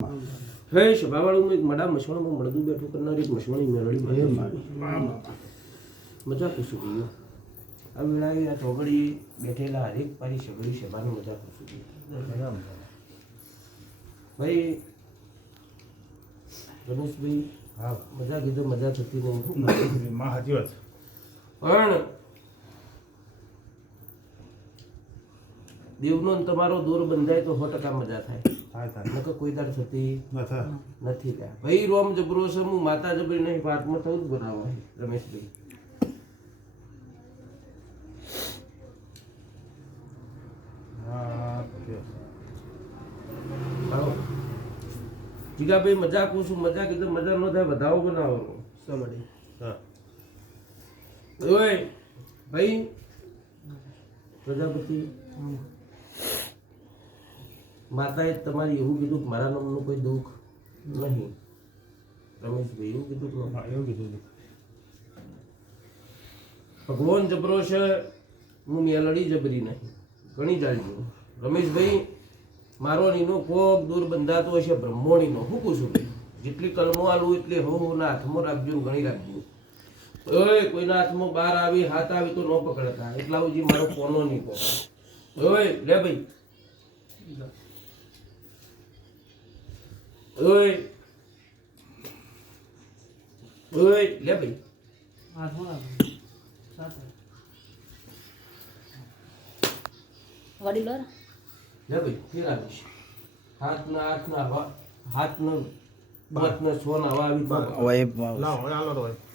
હે સભાવાળું એક મડા મસવાણમાં મળદું બેઠું કરનાર એક મસવાણી મેળડી મજા પૂછું ગયું આ વેળાએ આ ચોગડી બેઠેલા હરેક પારી સગડી સભાની મજા પૂછું ગયું ભાઈ રમેશભાઈ હા મજા કીધું મજા થતી નહીં માં સાચી વાત પણ દેવનો ને તમારો દોર બંધાય તો 100% મજા થાય નકર કોઈ દાડ થતી નથી ત્યાં ભાઈ રોમ જબરો છે હું માતા જબરી નહીં પાઠમાં થવું જ બનાવવા રમેશભાઈ જીગાભાઈ મજા કહું છું મજા કીધું મજા ન થાય વધાવો બનાવો સમડી ઓય ભાઈ પ્રજાપતિ માતાએ તમારી એવું કીધું કે મારા નામનું કોઈ દુઃખ નહીં રમેશભાઈ એવું કીધું કે એવું કીધું ભગવાન જબરો છે હું મેલડી જબરી નહીં ઘણી જાણજો રમેશભાઈ મારો નીનો કોક દૂર બંધાતો હશે બ્રહ્મોણીનો હું પૂછું ભાઈ જેટલી કલમો આલું એટલે હો ના હાથમાં રાખજો ઘણી રાખજો ઓય કોઈના હાથમાં બહાર આવી હાથ આવી તો ન પકડતા એટલા સુધી મારો કોનો નહીં પકડ ઓય લે ભાઈ ઓય ઓય લે ભાઈ વડીલો લે ભાઈ ફેરાવીશ હાથના બતને સોના આવી લાવો હવે આલો તો ભાઈ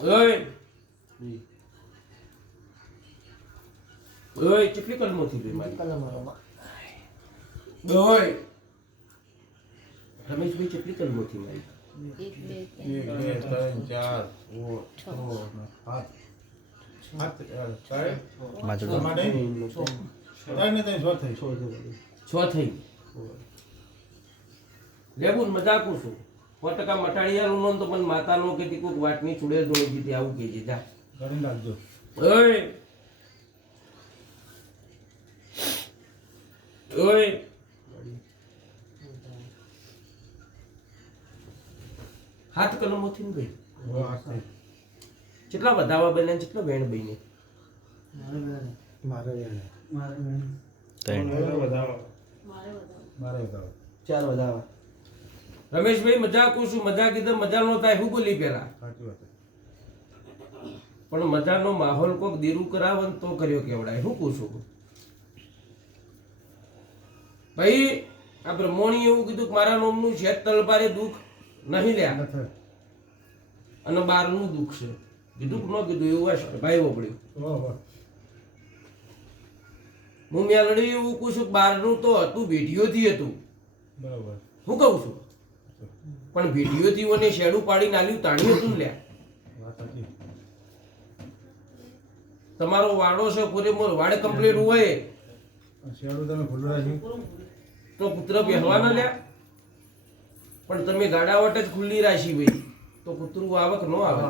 ઓય ઓય કેટલી કલમો થઈ ગઈ મારી ઓય રમેશભાઈ કેટલી કલમો થઈ મારી 1 2 3 લેબુન મજાક છું 100% મટાડિયાનું તો પણ માતાનો કે કોઈક વાટની ચૂડેલ દોડી દીધી આવું કહેજે જા કરી નાખજો ઓય ઓય હાથ કલમો થી ભાઈ કેટલા વધાવા બને કેટલા વેણ બને મારે ચાર વધાવા રમેશભાઈ મજા કહું છું મજા કીધું મજા નો થાય હું બોલી પેલા પણ મજાનો માહોલ કોક દેરું કરાવન તો કર્યો કેવડાય હું કહું છું ભાઈ આ બ્રહ્મોણી એવું કીધું કે મારા નોમનું છે તલપારે દુઃખ નહીં લ્યા અને બારનું દુઃખ છે કીધું કે ન કીધું એવું હશે ભાઈ વપડ્યું હું મેલડી એવું કહું છું બારનું તો હતું ભેટીઓથી હતું બરાબર હું કહું છું પણ ભેટીઓથી મને શેડું પાડી નાલ્યું તાણ્યું હતું લ્યા તમારો વાડો છે પૂરેપૂરો વાડ કમ્પ્લીટ હોય શેડું તમે ખુલ્લું રાખ્યું તો પુત્ર બેહવાના લ્યા પણ તમે ગાડાવટ જ ખુલ્લી રાશી ભાઈ તો કૂતરું આવક ન આવે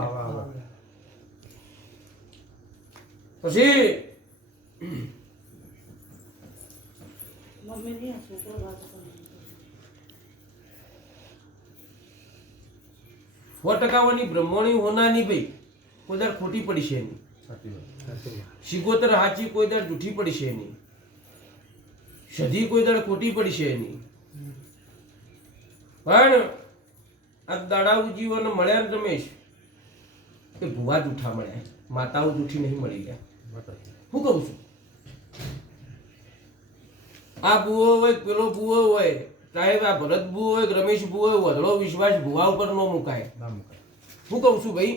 પછી ટકાવાની બ્રહ્મણી હોનાની ભાઈ કોઈ દર ખોટી પડી છે નહીં શિગોતર હાચી કોઈ દર જૂઠી પડી છે નહીં સધી કોઈ દર ખોટી પડી છે નહીં પણ આ દાડાઉ જીવન મળ્યા ને રમેશ એ ભુવા જૂઠા મળ્યા માતાઓ જૂઠી નહીં મળી ગયા હું કહું છું આ ભૂવો હોય પેલો ભૂવો હોય ચાહે આ ભરત ભૂવો હોય રમેશ ભૂવો હોય વધડો વિશ્વાસ ભુવા ઉપર ન મુકાય હું કહું છું ભાઈ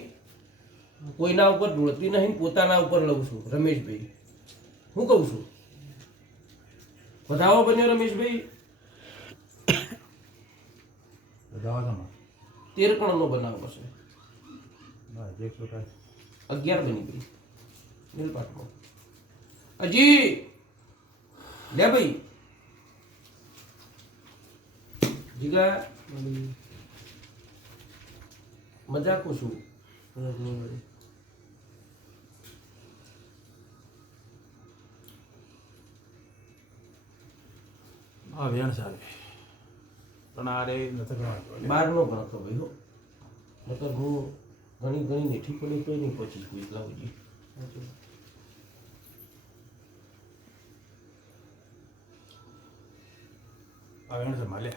કોઈના ઉપર ઢોળતી નહીં પોતાના ઉપર લઉં છું રમેશભાઈ હું કહું છું વધાવો બન્યો રમેશભાઈ 13 કણનો બનાવો છે 11 બની ગઈ મિલપાટમાં હજી લે ભાઈ જીગા મજાકું છું. હા વેણ ચાલે પણ આ રે નથી કરવાનું. બાર નો ભણતો ભાઈ હો, નકર હું ઘણી નેઠી પડી તો નહીં પહોંચી શકું એટલા સુધી. આ વેણ છે માલે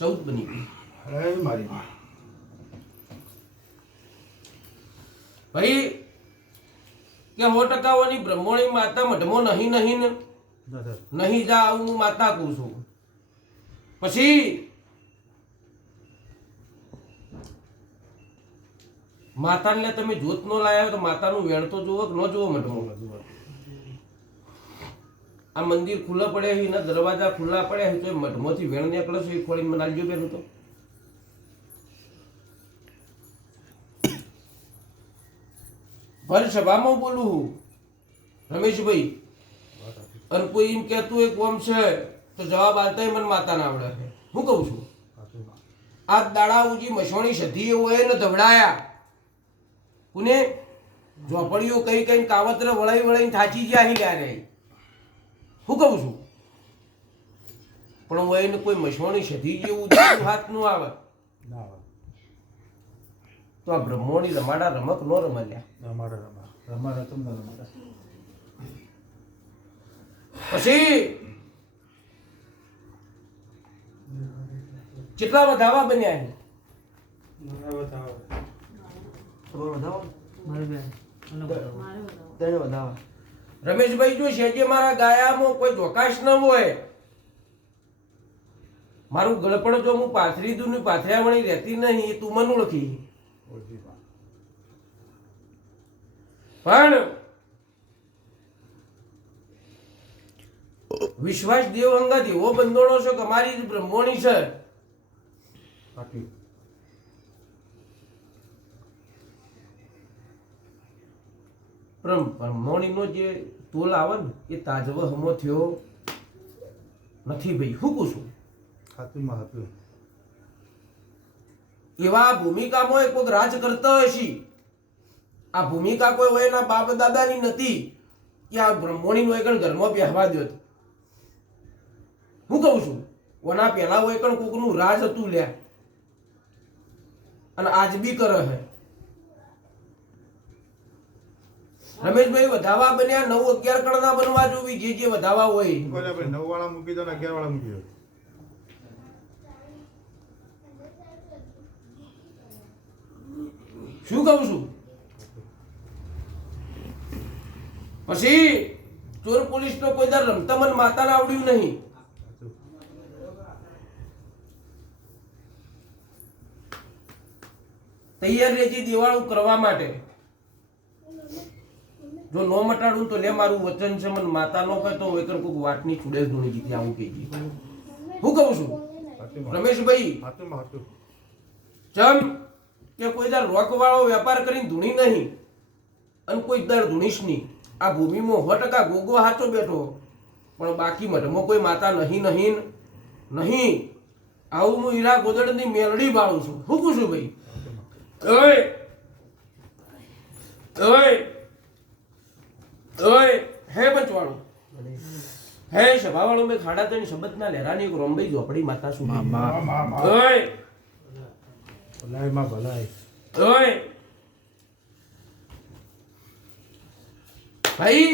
14 બની ગઈ અરે મારી ભાઈ કે 100% બ્રહ્મોણી માતા મઢમો નહીં ને નહીં જા આવું હું માતા કહું છું. પછી માતાને તમે જોત નો લાયા હોય તો માતાનું વેણ તો જુઓ કે ન જુઓ મઢમો. આ મંદિર ખુલ્લા પડ્યા છે, એના દરવાજા ખુલ્લા પડ્યા છે, તો મઢમાંથી વેણ નીકળે છે એ ખોલીને મનાલજો પેલું તો. ભર સભામાં બોલું હું રમેશભાઈ, અને કોઈ એમ કહેતું એક ઓમ છે તો જવાબ આલતા મને માતા ના આવડે છે. હું કહું છું આ દાડા ઉજી મસોણી સધી એવું હોય ને ધવડાયા કોને ઝોપડીઓ કઈ કઈ કાવતરે વળાઈને થાચી ગયા અહીં લ્યારે. હું કહું છું પણ હોય ને કોઈ મસોણી સધી જેવું હાથ નું આવે તો આ બ્રહ્મોની રમાડા રમક નો રમાડ્યા. પછી કેટલા વધાવા બન્યા રમેશભાઈ જો શેજે મારા ગાયામાં કોઈ જોકાશ ન હોય, મારું ગળપણ જો હું પાથરી દઉં ને પાથર્યા વળી રહેતી નહીં એ તું મનું લખી. પણ વિશ્વાસ દેવ અંગત એવો બંધોણો છે કે અમારી જ બ્રહ્મોણી છે. બ્રહ્મોણીનો જે તોલ આવે ને એ તાજવ હમો થયો નથી ભાઈ. હું કહું છું એવા ભૂમિકામાં કોઈક રાજ કરતા હશે. આ ભૂમિકા કોઈ હોય એના બાપ દાદાની નથી કે આ બ્રહ્મોણીનો એકણ ઘરમાં બેહવા દો. હું કહું છું ઓના પહેલા હોય કણ કોકનું રાજ હતું લ્યા, અને આજ બી કરે છે. રમેશભાઈ વધાવા બન્યા 9-11 કણના બનવા જોવી જે વધાવા હોય. 9 વાળા મૂકી દો ને 11 વાળા મૂકી દો. શું કહું છું પછી ચોર પોલીસ નો કોઈ દર રમતા મન માતાને આવડ્યું નહીં. તૈયાર રહેજે દિવાળું કરવા માટે. જો નો મટાડું તો લે મારું વચન છે મને માતા નો કહેતો હોય કર કોક વાટની ચુડેલ ધૂણી દીધી આવું કહેજી. હું કહું છું રમેશભાઈ ચમ કે કોઈ દર રોક વાળો વેપાર કરીને ધૂણી નહીં અને કોઈ દર ધૂણીશ નહીં. આ ભૂમિમાં 100% ગોગો હાચો બેઠો પણ બાકી મઢમાં કોઈ માતા નહીં. આવું હું હીરા ગોદડની મેલડી બાળું છું. શું કહું છું ભાઈ? ઓય હે પંચવાળું હે સભાવાળું મેં ખાડા તો શબ્દ ના લેરાની એક રોંબઈ ઝોપડી માતા શું ઓય ભાઈ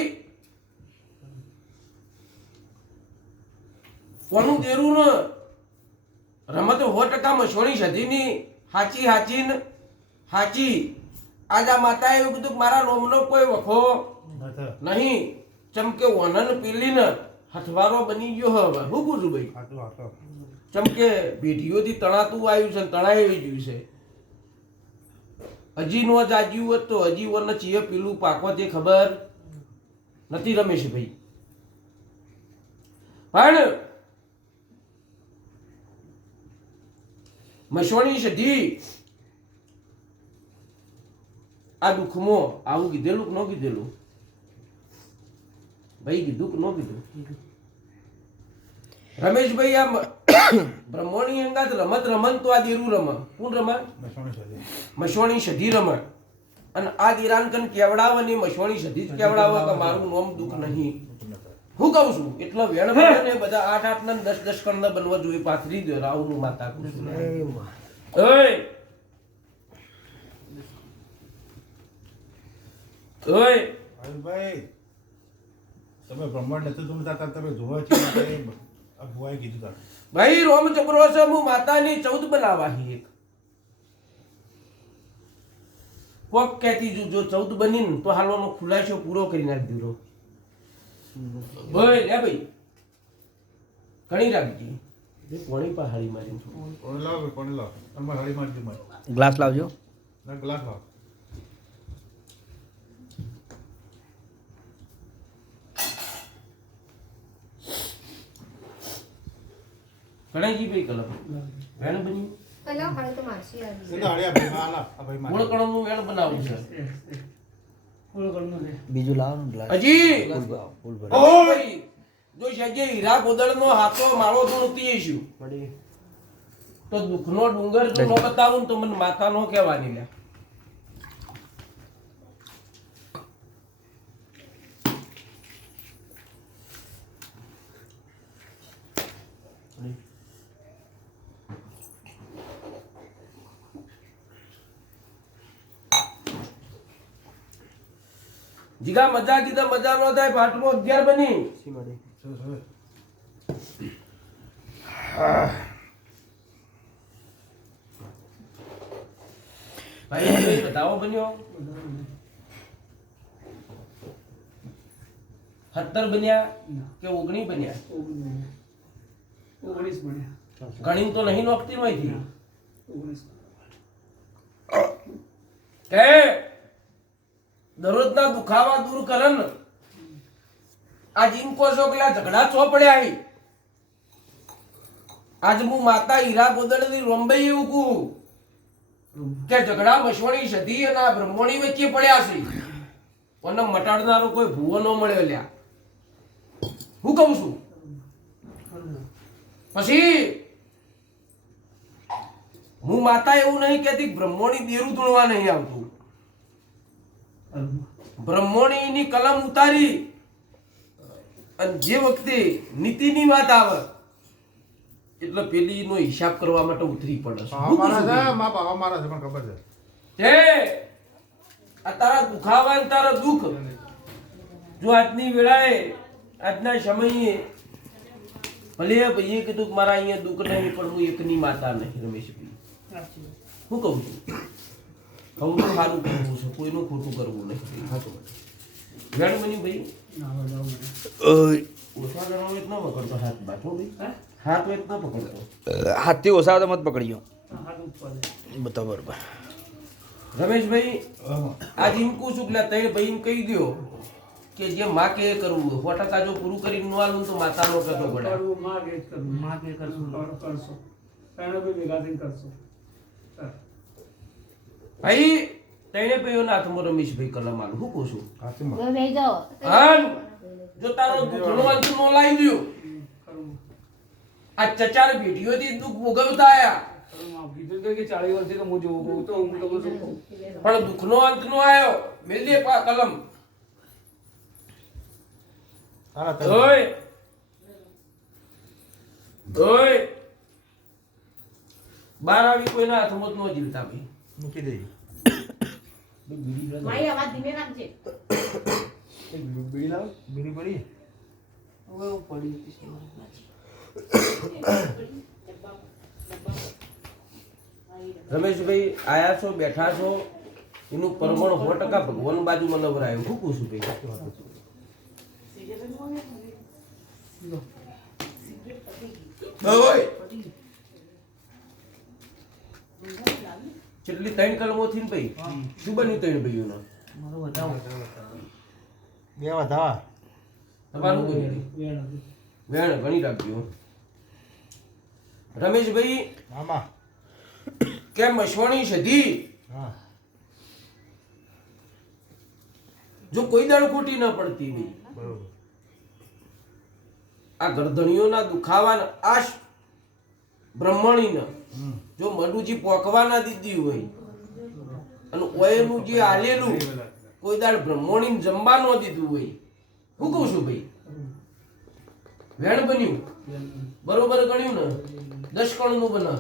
કોનું તેરું ને રમત 100% મસોણી સધીની હાચી આજ આ માતાએ એવું કીધું કે મારા નોમનો કોઈ વખો નહીં. ચમકે વનન પીલીને હથવારો બની ગયો હવે. શું કહું છું ભાઈ? ચમકે પેઢીઓથી તણાતું આવ્યું છે, તણાઈ ગયું છે. હજી નો જાજ્યું હોત તો હજી વન ચીએ પીલું પાકો તે ખબર નથી રમેશભાઈ. પણ મસોણી સધી આ દુઃખમાં આવું કીધેલું કે ન કીધેલું ભાઈ? કીધું કે ન કીધું રમેશભાઈ? આ બ્રહ્મોની અંગાત રમત રમન તો આ દેરું રમ કોણ રમ મસોણી સધી રમ અને આ દિરાનકન કેવડાવ અને મસોણી સધી જ કેવડાવ કે મારું નોમ દુઃખ નહીં હું કહું છું એટલો વેણ બને ને બધા 8 8 ને 10 10 કણ બનવા જોઈએ પાથરી દો રાવનું માતા કુસુમ ઓય ઓય ભાઈ તમે બ્રહ્માંડ નથી તમે તાતા તમે જોવા છે માટે આ ભુવાએ કીધું તા ભાઈ રોમ ચપરો છે હું માતાની 14 બનાવાહી એક કોક કહેતી જો 14 બની ને તો હાલવાનો ખુલાસો પૂરો કરી નાખ દીરો ઓય લે ભાઈ ઘણી રાખજી જે પોણી પહાડી મારી કોણ લાવ તમારે હળી મારજી માર ગ્લાસ લાવજો ના ગ્લાસ લાવ કણાજી ભાઈ કલમ વેણ બની પેલા હાલ તો મારસી આવી સીધા હળી આ ભાઈ માલા આ ભાઈ માલા ગોળ કણનું વેણ બનાવું છે બીજું લાવો ને ગ્લાસ હજી ફૂલ ભર ઓ ભાઈ જો શેજે હીરા ગોદળનો હાથો માળો ધૂણતી હશું તો દુઃખનો ડુંગર જો ન બતાવું ને તો મને માતા નો કહેવાની લે જીગા મજા કીધા મજા નો થાય પાટલો 11 બની ભાઈ બતાવો બન્યો 17 બન્યા કે 19 બન્યા 19 બન્યા ગણી તો નહીં નોખતી નોયથી 19 કે દરરોજના દુખાવા દૂર કરન આજ ઇનકો છોકલા ઝઘડા છો પડ્યા હી આજ હું માતા હીરા ગોદડની રોંબઈ એવું કહું કે ઝઘડા મસવણી સધી અને આ બ્રહ્મોણી વચ્ચે પડ્યા છે અને મટાડનારો કોઈ ભૂવો ન મળ્યો લ્યા હું કહું છું પછી હું માતા એવું નહીં કહેતી બ્રહ્મોણી દેરું તોડવા નહીં આવતું બ્રહ્મોણીની કલમ ઉતારી અને જે વખતે નીતિની વાત આવે એટલે પેલીનો હિસાબ કરવા માટે ઉતરી પડે છે પાવા મારા છે માં પાવા મારા છે પણ ખબર છે તે આ તારા દુખાવા ને તારા દુઃખ જો આજની વેળાએ આજના સમયે ભલે ભાઈએ કીધું કે મારા અહીંયા દુઃખ નહીં પણ હું એકની માતા નહીં રમેશભાઈ હું કહું છું હું તો સારું કરવું છે કોઈનું ખોટું કરવું નહીં વેણ બન્યું ભાઈ ઓછા જણાવો એક ના પકડતો હાથ બાટો ભાઈ હાથ એક ના પકડતો હાથથી ઓછા તો મત પકડ્યો હાથ ઉપર બતાવો બરાબર રમેશભાઈ આજ ઇમકુ શુક્લા તઈ ભાઈ કહી દો કે જે માં કે કરવું 100% જો પૂરું કરીને નો આલું તો માતાનો કતો પડે કરવું માં કે કરશું કરશો પેણો બી ભેગા થઈને કરશો ભાઈ તઈને ભાઈઓના હાથમાં રમેશભાઈ કલમ આલું હું કહું છું કાચીમાં જો બેહી જાઓ હા જો તારો દુઃખનો અંત નો લાવી દ્યો કરું આ ચચાર પેઢીઓથી દુઃખ ભોગવતા આયા કીધું તો કે 40 વર્ષથી તો હું જોઉં તો હું તમને શું કહું પણ દુઃખનો અંત નો આયો મેલ દે કલમ તારા તરફ. ઓય ઓય બાર આવી કોઈના હાથમાં જ નો જીવતા ભાઈ મૂકી દે મારી અવાજ ધીમે રાખજે બીડી લાવ બીડી પડી રમેશભાઈ આયા છો બેઠા છો એનું પરમણ 100% ભગવાન બાજુ મને વરાયું શું પૂછું ભાઈ ઓય કેટલી 3 કલમો થી ને ભાઈ શું બન્યું 3 ભાઈઓનો બે વધાવા તમારું બન્યું વેણ ઘણી રાખજો રમેશભાઈ મામા કે મસવણી સધી હા જો કોઈ દાળ ખોટી ન પડતી ભાઈ બરોબર આ ગરદણીઓના દુખાવાના આશ બ્રહ્મણીને જો મનુજી પોકવા ના દીધી હોય અને ઓયનું જે આલેલું કોઈ દાડ બ્રહ્મણીને જમવા ન દીધું હોય, હું કહું છું ભાઈ, વેણ બન્યું બરોબર ગણ્યું ને 10 કણનું બને.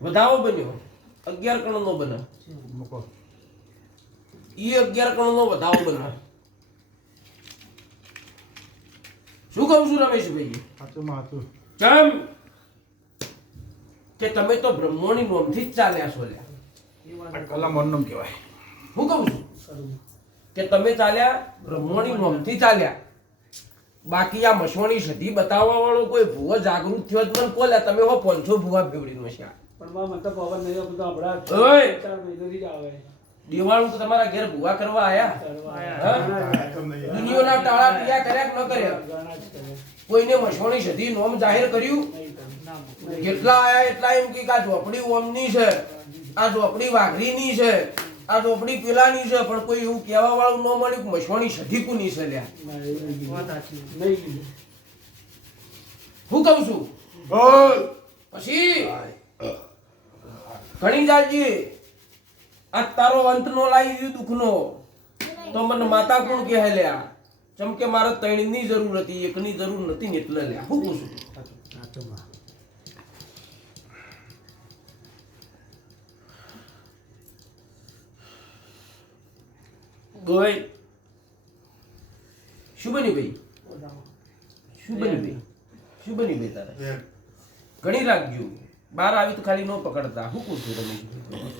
વધાવો બન્યો 11 કણનો બને. મૂકો. ઈ 11 કણનો વધાવો બને. શું કહું છું રમેશભાઈ? હાથુંમાં હાથું. કેમ કે તમે તો બ્રહ્મોની નોમથી જ ચાલ્યા છો લ્યા. કલા મનનું કહેવાય. હું કહું છું કે તમે ચાલ્યા બ્રહ્મોની નોમથી ચાલ્યા. બાકી આ મસોણી સધી બતાવવા વાળો કોઈ ભૂવો જાગૃત થયો જ મને કોલે તમે હો 500 ભૂવા બેવડીનો છે. પણ માં મતલબ પવન નહીં આવતો આપણા ઓય! 4 મહિનાથી જ આવે. દિવાળું તો તમારા ઘેર ભૂવા કરવા આયા. હા? દુનિયાના ટાળા પિયા કર્યા કે ન કર્યા? ઘણા જ કરે. કોઈને મસોણી સધી નોમ જાહેર કર્યું? કેટલા આયા એટલા એમ કે આ ઝોપડી ઓમની છે, આ ઝોપડી વાઘરીની છે, આ ઝોપડી પેલાની છે, પણ કોઈ એવું કહેવા વાળું ન મળ્યું કે મસોણી સધી કુની છે લ્યા. ના, એવું નહીં કીધું. નહીં કીધું. હું કહું છું બોલ. પછી ઘણી જાજી આ તારો અંત નો લાવી દીધું દુઃખનો તો મને માતા કોણ કહે લ્યા? ચમ કે મારે 3 ની જરૂર હતી, 1 ની જરૂર નથી ને એટલે લ્યા. હું કહું છું ગોય શું બન્યું ભાઈ? શું બન્યું ભાઈ? શું બન્યું ભાઈ તારે? ઘણી રાખજો, બહાર આવી તો ખાલી ન પકડતા. હું કહું છું રમેશભાઈ?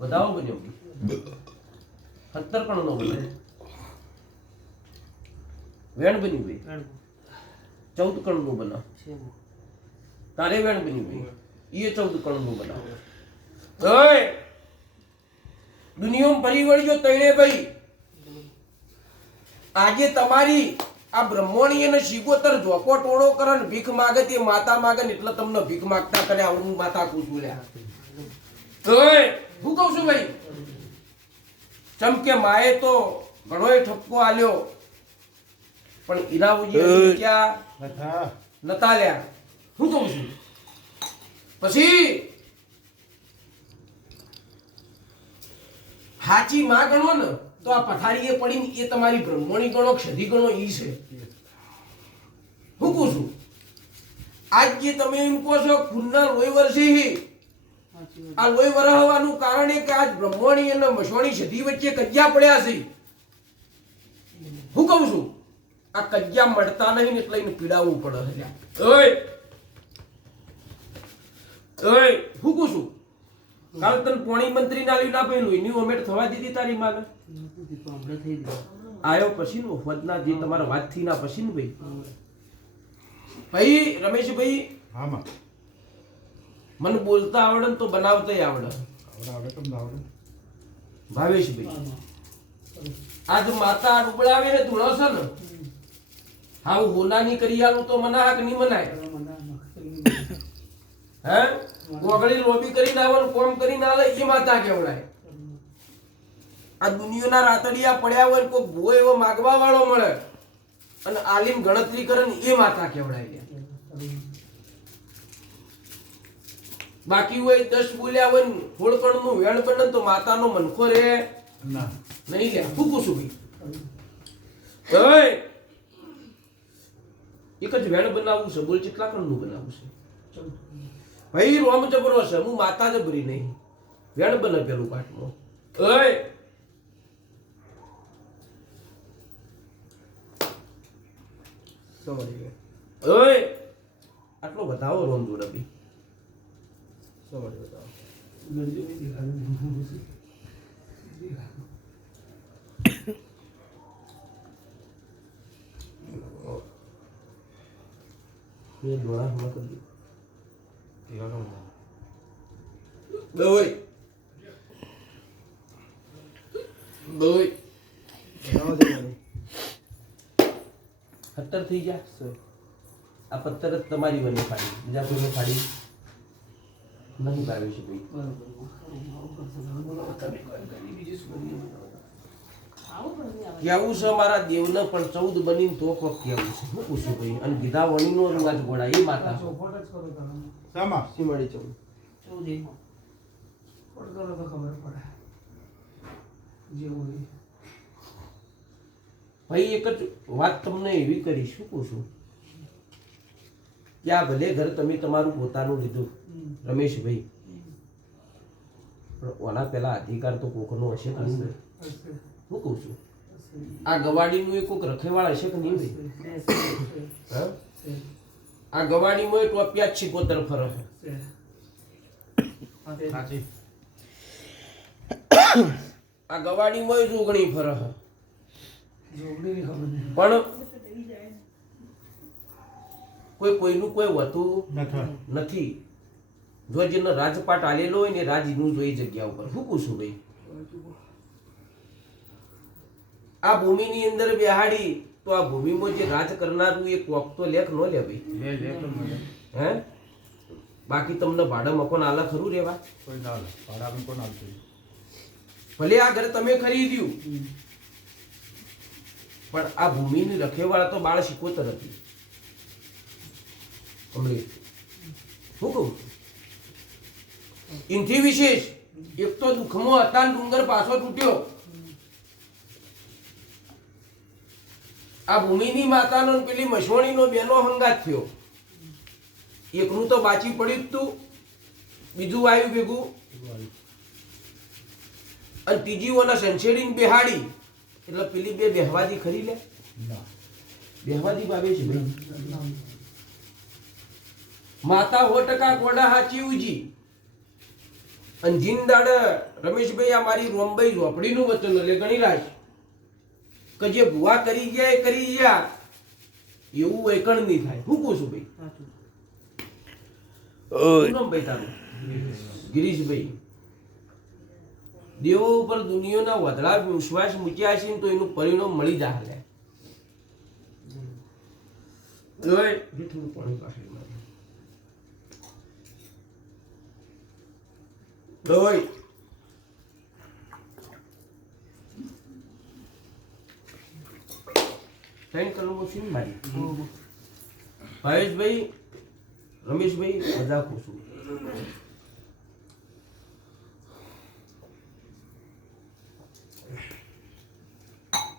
વધાવો બન્યો 17 કણનો બન્યો. વેણ બન્યું ભાઈ 14 કણનું બનાવ. તારે વેણ બન્યું ભાઈ એ 14 કણનું બનાવ. ઓય દુનિયામાં ફરી વળજો તણે ભાઈ. આજે તમારી આ બ્રહ્મણી અને શિગોતર જોકો ટોળો કરે ને ભીખ માગે તે માતા માગે ને એટલે તમને ભીખ માગતા કરે આવડું માતા કુશું લ્યા. ઓય હું કહું છું ભાઈ, ચમ કે માએ તો ઘણોય ઠપકો આલ્યો પણ ઈરાવજી ક્યાં નથા. નતા લ્યા. હું કહું છું પછી હાચી માં ગણો ને તો આ પથારીએ પડીને એ તમારી બ્રહ્મણી ગણો ક્ષધી ગણો ઈ છે. હું કહું છું આજ જે તમે એમ કહો છો ખૂનના લોહી વરસી, આ લોહી વરહવાનું કારણ એ કે આજ બ્રહ્મણી અને મસોણી સધી વચ્ચે કજ્જા પડ્યા છે. હું કહું છું આ કજ્જા મળતા નહીં ને એટલે એને પીડાવવું પડે. ઓય ઓય હું કહું છું કાલ તને પોણી મંત્રી ના લીધા પેલું એની ઓમેટ થવા દીધી તારી માને આયો પછી નો વદના જે તમારા વાત થી ના પછી ને ભાઈ. ભાઈ રમેશભાઈ હામાં. મને બોલતા આવડે ને તો બનાવતા આવડે. આવડે આવડે કેમ ના આવડે? ભાવેશભાઈ આજ માતા ઉબળાવે ને ધૂણો છે ને હાવ હોનાની કરી આલું તો મના કે નહીં મનાય? હે ગોગળી લોબી કરીને આવવાનું કોમ કરીને આલે એ માતા કેવડાય. આ દુનિયાના રાતડિયા પડ્યા હોય કોઈ ભૂવો એવો માગવા વાળો મળે અને આલીમ ગણતરી કરે ને એ માતા કેવડાય. બાકી હોય 10 બોલ્યા હોય ને થોડકણ નું વેણ બને તો માતાનો મનખો રે ના. નહીં લે. હું કહું છું ભાઈ એક જ વેણ બનાવવું છે, બોલ કેટલા કણનું બનાવવું છે? ભાઈ રોમ જબરો છે, હું માતા જબરી નહીં. વેણ બને પેલું કાટમાં. ઓય ઓય આટલો વધાવો રોમ જોડે બી ये दोड़ा हम कर दी दोई दोई 17 થઈ ગયા. આ પત્તર જ તમારી બની ફાડી, બીજા કોઈને ફાડી નહીં ભાવે છે ભાઈ. તમે કોઈ કરી બીજી શું કરી? કેવું છે મારા દેવને પણ 14 બનીને તો કોક કેવું છે હું પૂછું ભાઈ અને ગીધા વણીનો રિવાજ ગોળા એ માતા સપોર્ટ જ કરો તમે શામાં સીમાડી ચૌદ સપોર્ટ કરો તો ખબર પડે જેવું હોય. ભાઈ એક જ વાત તમને એવી કરી શું પૂછું કે આ ભલે ઘર તમે તમારું પોતાનું લીધું રમેશભાઈ પણ ઓના પેલા અધિકાર તો કોકનો હશે કે નહીં હશે, હું કહું છું હશે, આ ગવાડીનું એ કોક રખેવાળ હશે કે નહીં ભાઈ હશે, હા હશે, આ ગવાડીમાં એ ટોપિયા જ છીકોતર ફરે છે હશે. હા, તે સાચી આ ગવાડીમાં એ જોગણી ફરે છે જોગણીની ખબર નહીં. પણ કોઈનું કોઈ હોતું નથી નથી જો જેને રાજપાટ આલેલો હોય ને રાજનું જોઈ જગ્યા ઉપર શું પૂછું ભાઈ આ ભૂમિની અંદર બેહાડી તો આ ભૂમિમાં જે રાજ કરનારું એ કોક તો લેખ ન લે ભાઈ હે બાકી તમને ભાડે મકોન આલે ખરું રેવા કોઈ ના હાલે ભાડા બી કોણ હાલતું ભલે આ ઘર તમે ખરીદ્યું પણ આ ભૂમિની રખેવાળ તો બાળ શીખોતર હતી કમલેશ શું કહું ઇનથી વિશેષ એક તો દુઃખમાં હતા ને ડુંગર પાછો તૂટ્યો આ ભૂમિની માતાનો ને પેલી મસવણીનો બેનો હંગાત થયો એકનું તો બાચી પડ્યું જ તું બીજું આવ્યું ભેગું અને ત્રીજી ઓના સંછેડીને બેહાડી એટલે પેલી બે બેહવાદી ખરી લે ના બેહવાદી બાબે છે ભાઈ માતા 100% કોડા હાચી ઉજી અને જીનદાડ રમેશભાઈ આ મારી રોમભાઈ ઝોપડીનું વચન એટલે ગણી રાખ કે જે ભુવા કરી ગયા એ કરી ગયા એવું વૈકણ નહીં થાય હું કહું છું ભાઈ સાચું. શું નામ ભાઈ તારું ગિરીશભાઈ દેવો ઉપર દુનિયાના વધડા વિશ્વાસ મૂક્યા છે ને તો એનું પરિણામ મળી જાય થોડું પાણી પાસે રોય ત્રણ કલમો છે ને મારી ભાવેશભાઈ રમેશભાઈ મજાક છું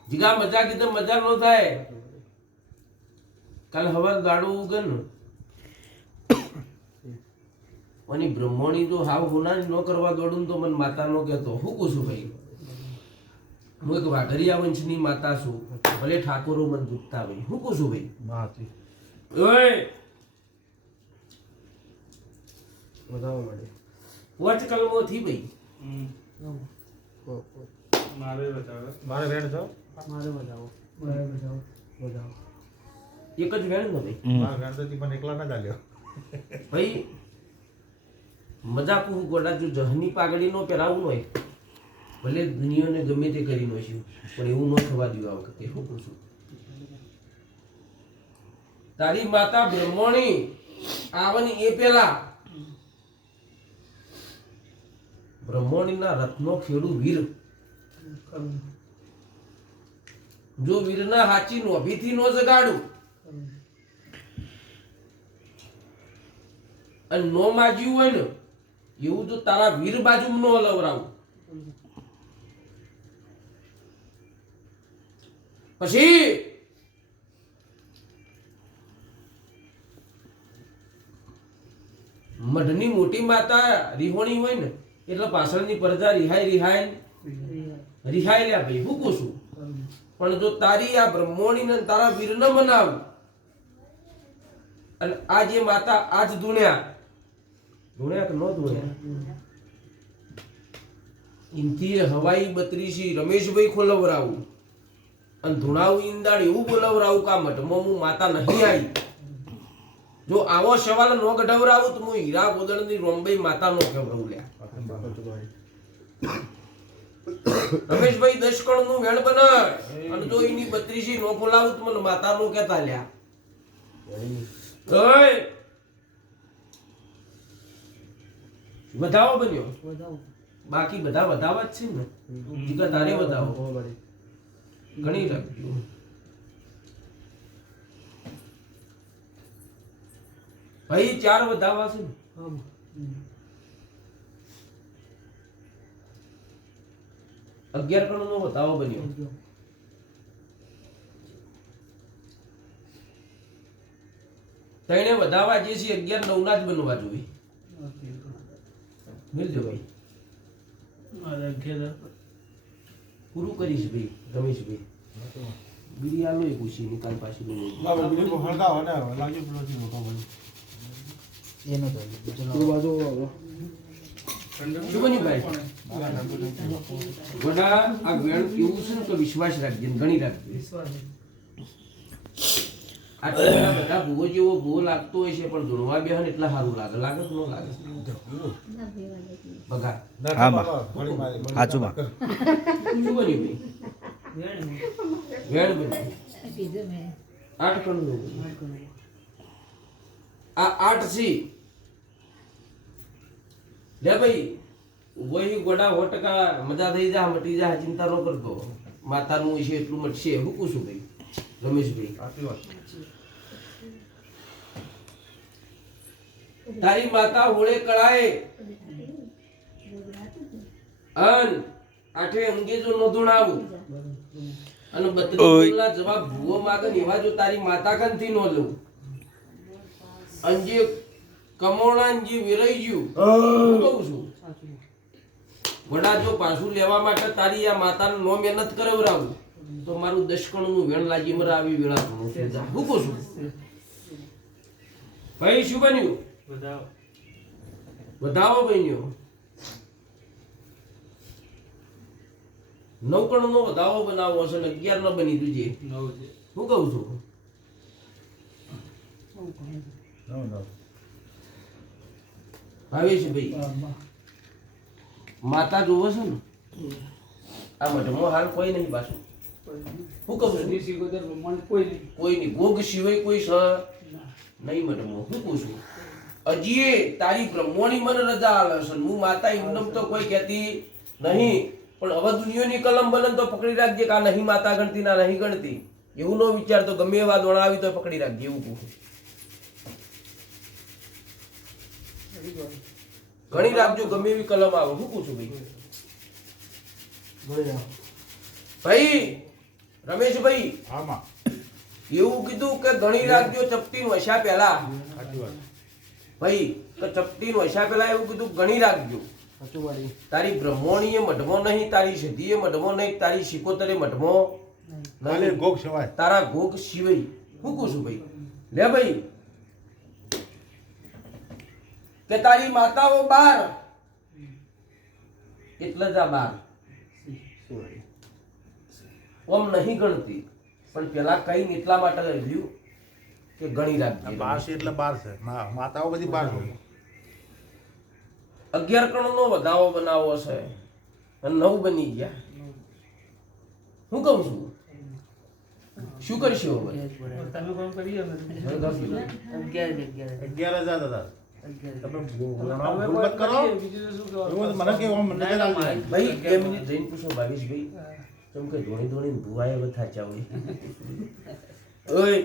જીગા મજા કીધું મજા નો થાય કાલ હવાર ગાડું ઉગન અને બ્રહ્મણી તો હાવ ગુનાની ન કરવા દોડું તો મને માતા નો કહેતો હું પૂછું ભાઈ હું એક વાઘરિયા વંશની માતા છું ભલે ઠાકોરો મને દુખતા ભાઈ હું પૂછું ભાઈ માં હતી ઓય બતાવો મળે વચ કલમો થી ભાઈ મારે બતાવો. મારે રેડ છો મારે બતાવો. મારે બતાવો. બતાવો. એક જ વેણ ને ભાઈ મારા ગાંધીજી પણ એકલા ના ચાલ્યો ભાઈ મજાક હું ગોડા જો જહની પાઘડી નો પહેરાવું હોય ભલે દુનિયાને ગમે તે કરી નોશ્યું પણ એવું ન થવા દઉં આ વખતે હું પૂછું તારી માતા બ્રહ્મણી આવની એ પેલા બ્રહ્મણીના રથનો ખેડૂ વીર ખરું. જો વીરના હાચી નોભીથી નો જગાડું ખરું. અને નો માજ્યું હોય ને એવું જો તારા વીર બાજુ નો હલવરાવું પછી મઢની મોટી માતા રિહોણી હોય ને એટલે પાછળની પરજા રિહાઈ લ્યા ભાઈ હું કહું છું ખરું. પણ જો તારી આ બ્રહ્મોણી ને તારા વીર ન બનાવ અને આ જે માતા આજ ધૂણ્યા કે ન ધૂણ્યા ઇનથી હવાઈ 32 રમેશભાઈ ખોલવરાવું અને ધૂણાવું ઈંદાડ એવું બોલવરાવું કા મઠમાં હું માતા નહીં આવી જો આવો સવાલ ન કઢવરાવું તો હું હીરા ગોદળની રોમભાઈ માતા નો કહેવરાવું લ્યા રમેશભાઈ 10 કણ નું વેણ બનાય અને જો એની 32 નો ખોલાવું તો મને માતા નો કહેતા લ્યા ઓય વધાવો બન્યો બતાવો. બાકી બધા વધાવા જ છે ને જીગા તારે વધાવો ઘણી રાખજો. ભાઈ 4 વધાવા છે ને? હમ. 11 કણનો વધાવો બન્યો. તઈને વધાવા જે છે 11 9 ના જ બનવા જોઈએ. મિલજો ભાઈ, મારા ઘેર પૂરું કરીશ ભાઈ રમેશભાઈ. બીડી આલો એ પૂછી નિકાલ પાછી લઈ બાબા બીજું કોઈ હળગાવો ને લાગજો પેલો થી મોટો ભાઈ એનો તો શું બન્યું ભાઈ? વડા આ વેણ એવું છે ને કે વિશ્વાસ રાખજે ને ઘણી રાખજે. વિશ્વાસ આટલા બધા ભૂવો જેવો ભૂવો લાગતો હોય છે પણ ધૂણવા બેહન એટલા સારું લાગે. લાગે કે ન લાગે? બગા હા બા સાચું બા શું બન્યું ભાઈ? વેણ વેણ બન્યું 8 કણનું. આ 8 છે લે ભાઈ. વહી ગોડા 100% મજા થઈ જા, મટી જા, ચિંતા ન કરતો. માતાનું છે એટલું મટશે. હું કહું છું ભાઈ રમેશભાઈ, સાચી વાત તારી માતા હોળે કળાએ અન આઠે અંગેજો નો ધોણાવું અને 32 ના જવાબ ભૂવો માગે ને એવા જો તારી માતા કંથી નો લઉં. અંજે કમોણા જે વિરાઈ ગયું હું કહું છું. વડા જો પાછું લેવા માટે તારી આ માતાને નો મહેનત કરાવરાવું તો મારું 10 કણનું વેણ લાગી મરા આવી વેળા હું કહું છું. ભાઈ શું બન્યું? બધાવ વધાવો બન્યો. 9 કણનો વધાવો બનાવવો છે ને 11 નો બની તુજે. નવ છે હું કહું છું ભાવેશભાઈ, માતા જોવો છે ને આ મઢમાં હાલ કોઈ નહીં પાછું. હું કહું છું દેશી ગોદર બ્રહ્માંડ કોઈ નહીં. કોઈ નહીં. ભોગ સિવાય કોઈ સ નહીં મઢમાં. હું કહું છું હજીએ તારી બ્રહ્મોની મને રજા આલે છે. હું માતા ઇન્દમ તો કોઈ કહેતી નહીં પણ હવે દુનિયાની કલમ બને તો પકડી રાખજે કે આ નહીં માતા ગણતી ના નહીં ગણતી એવું નો વિચાર. તો ગમે એવા દોણા આવી તો પકડી રાખજે એવું કહું. ઘણી રાખજો ગમે એવી કલમ આવે. હું પૂછું ભાઈ ભાઈ રમેશભાઈ આમાં એવું કીધું કે ઘણી રાખજો ચપટી નું હશા પહેલા. સાચી વાત ભાઈ કે ચપટી નું હશા પહેલા એવું કીધું ઘણી રાખજો. તારી બ્રહ્મોણીએ મઢમો નહીં, તારી સિદ્ધિએ મઢમો નહીં, તારી શિકોતરે મઢમો કાલે નહીં, ગોગ સવાય તારા ભોગ સિવાય. હું કહું છું ભાઈ લે ભાઈ કે તારી માતાઓ 12 એટલે જ આ 12 ઓમ નહીં ગણતી પણ પેલા કઈ એટલા માટે રહ્યું કે ગણી રાખજે. 12 છે એટલે 12 છે માતાઓ બધી 12 છે. 11 કણનો વધાવો બનાવવો છે અને 9 બની ગયા. હું કહું છું શું કરશો હવે? તમે કોણ કરી હવે? 11,000 હતા તમે ગણવા તમે ભૂલ મત કરો. બીજું તો શું કરો? એવું મને કે ઓમ નજર આવી જાય. ભાઈ 2 મિનિટ જઈને પૂછો ભાવેશભાઈ. કેમ કે ધોણી ધોણી ભુવાએ બધા ચાવી. ઓય